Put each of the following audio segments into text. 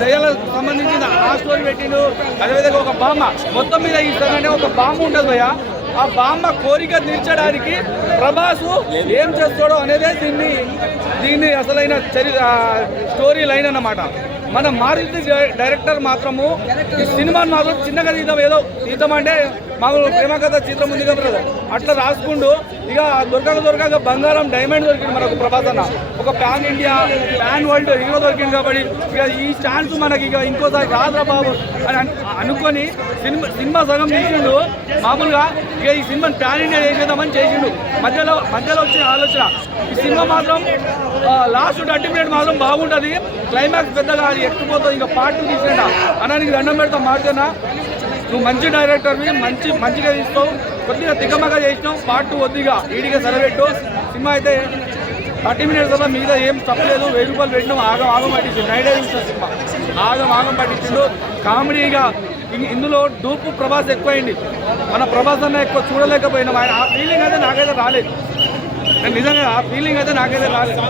దయ్యాలకు సంబంధించిన ఆ స్టోరీ పెట్టిండు. అదేవిధంగా ఒక బామ్మ మొత్తం మీద ఇస్తానంటే ఒక బామ్మ ఉంటుంది భయ్య. ఆ బామ్మ కోరిక తీర్చడానికి ప్రభాసు ఏం చేస్తాడో అనేదే దీన్ని అసలైన స్టోరీ లైన్ అన్నమాట. మన మారుతి డైరెక్టర్ మాత్రము ఈ సినిమాను మాత్రం చిన్నగా తీద్దాం, ఏదో తీద్దామంటే మామూలు ప్రేమ కథ చిత్రం ఉంది కదా అట్లా రాసుకుంటూ ఇక దొరకక బంగారం డైమండ్ దొరికింది మనకు ప్రభాస్ అన్న. ఒక pan India pan world hero దొరికింది కాబట్టి ఇక ఈ ఛాన్స్ మనకి ఇక ఇంకోసారి రాదురా బాబు అని అనుకొని సినిమా సగం తీసిండు. మామూలుగా ఇక ఈ సినిమాని ప్యాన్ ఇండియా చేసేద్దామని చేసిండు. మధ్యలో వచ్చిన ఆలోచన ఈ సినిమా మాత్రం లాస్ట్ 30 minutes మాత్రం బాగుంటుంది. క్లైమాక్స్ పెద్దగా అది ఎక్కిపోతుంది. ఇంకా పార్ట్ 2 తీసేట అన్న నీకు దండం పెడతాం మారుతున్నా, నువ్వు మంచి డైరెక్టర్వి, మంచిగా తీస్తావు, కొద్దిగా తికమగా చేసినావు. పార్ట్ 2 వద్దిగా ఈడిగా సరబెట్టు. సినిమా అయితే 30 minutes కదా మీద ఏం తప్పలేదు. 1000 రూపాయలు పెట్టినాం, ఆగం పట్టించిండు. నైట్ చూసిన సినిమా ఆగం పట్టించిండు. కామెడీగా ఇందులో డూపు ప్రభాస్ ఎక్కువైంది. మన ప్రభాస్ అన్న ఎక్కువ చూడలేకపోయినాం. ఆ ఫీలింగ్ అయితే నాకైతే రాలేదు. నిజంగా ఆ ఫీలింగ్ అయితే నాకైతే రాలేదు.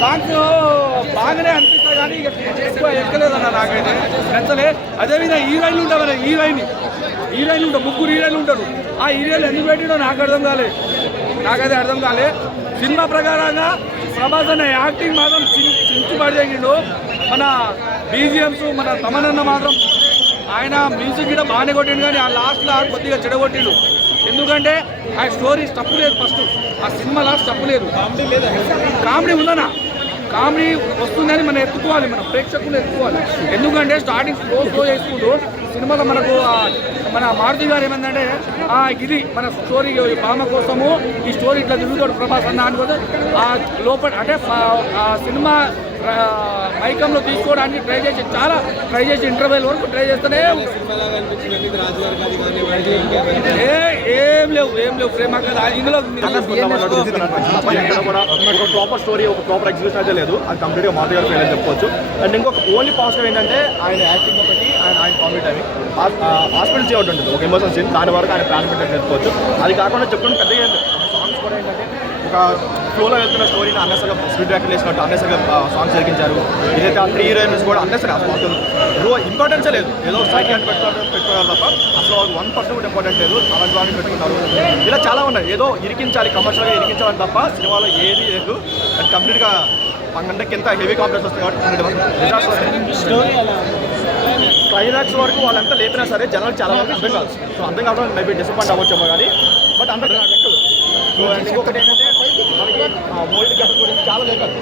సాంగ్స్ బాగానే అనిపిస్తాయి కానీ ఇక ఎక్కువ ఎక్కలేదన్న, నాకైతే నచ్చలే. అదేవిధంగా హీరోయిన్లు ఉంటారు కదా, హీరోయిన్లు ఉంటారు, 3 హీరోయిన్లు ఉంటారు. ఆ హీరోయిన్లు ఎందుకు పెట్టినో నాకైతే అర్థం కాలే. సినిమా ప్రకారంగా ప్రభాస్ అన్న యాక్టింగ్ మాత్రం చించి పడేసిండు. మన బీజిఎమ్స్ మన తమనన్న మాత్రం ఆయన మ్యూజిక్ కూడా బాగానే కొట్టిండు కానీ ఆ లాస్ట్లో కొద్దిగా చెడగొట్టిండు. ఎందుకంటే ఆ స్టోరీ స్టప్ లేదు. ఫస్ట్ ఆ సినిమాలో స్టప్ లేదు. కామెడీ ఉందన్నా, కామెడీ వస్తుందని మనం ఎత్తుకోవాలి, మన ప్రేక్షకులు ఎత్తుకోవాలి. ఎందుకంటే స్టార్టింగ్ స్లో చేసుకుంటూ సినిమాలో మనకు మన మారుతి గారు ఏమైందంటే ఇది మన స్టోరీ బామ్మ కోసము ఈ స్టోరీ ఇట్లా తిరుగుతాడు ప్రభాస్ అన్న అనుకోతే ఆ లోపల అంటే ఆ సినిమా మైకంలో తీసుకోవడానికి చాలా ట్రై చేసి ఇంటర్వెల్ వరకు ట్రై చేస్తూనే ఏం లేవు ప్రేమ కదా ఇందులో. ప్రాపర్ స్టోరీ ఒక ప్రాపర్ ఎగ్జిక్యూషన్ అయితే లేదు. అది కంప్లీట్గా మారుతి గారు ఫెయిల్ అని చెప్పుకోవచ్చు. అండ్ ఇంకొక ఓన్లీ పాజిటివ్ ఏంటంటే ఆయన యాక్టింగ్ ఒకటి ఆయన కామెడీ టైమింగ్ హాస్పిటల్ చేయడం ఉంటుంది ఒక ఎమోషన్ సీన్, దాని వరకు ఆయన ప్రాణం పెట్టని చెప్పుకోవచ్చు. అది కాకుండా చెప్పుకుంటే పెద్దగా సాంగ్స్ కూడా ఏంటంటే ఒక ఫ్లోలో వెళ్తున్న స్టోరీని అన్నసరిగా స్పీడ్ బ్యాక్ వేసినట్టు అన్నసరిగా సాంగ్స్ జరిగించారు. ఇదైతే ఆ 3 హీరోయిన్స్ కూడా అన్నసరి ఇంపార్టెన్సే లేదు. ఏదో సైకిల్ అంటే పెట్టుకున్నారు తప్ప అసలు 1% కూడా ఇంపార్టెంట్ లేదు. అలాంటి వాటిని పెట్టుకున్నారు. ఇలా చాలా ఉన్నాయి. ఏదో ఇరికించాలి, కమర్షియల్గా ఇరికించాలని తప్ప సినిమాలో ఏది లేదు. అది కంప్లీట్గా అంటే కింద హెవీ కాంప్లెక్స్ వస్తాయి కాబట్టి క్లైమాక్స్ వరకు వాళ్ళంతా లేపినా సరే జనాలకు చాలా మంది అర్థం కాదు. సో అర్థం కావడం మేబీ డిసప్పాయింట్ అవ్వచ్చేమో కానీ బట్ అందరికీ సో ఇంకొకటి ఏంటంటే మనకి మోయిల్ గట్ట గురించి చాలా లేఖలు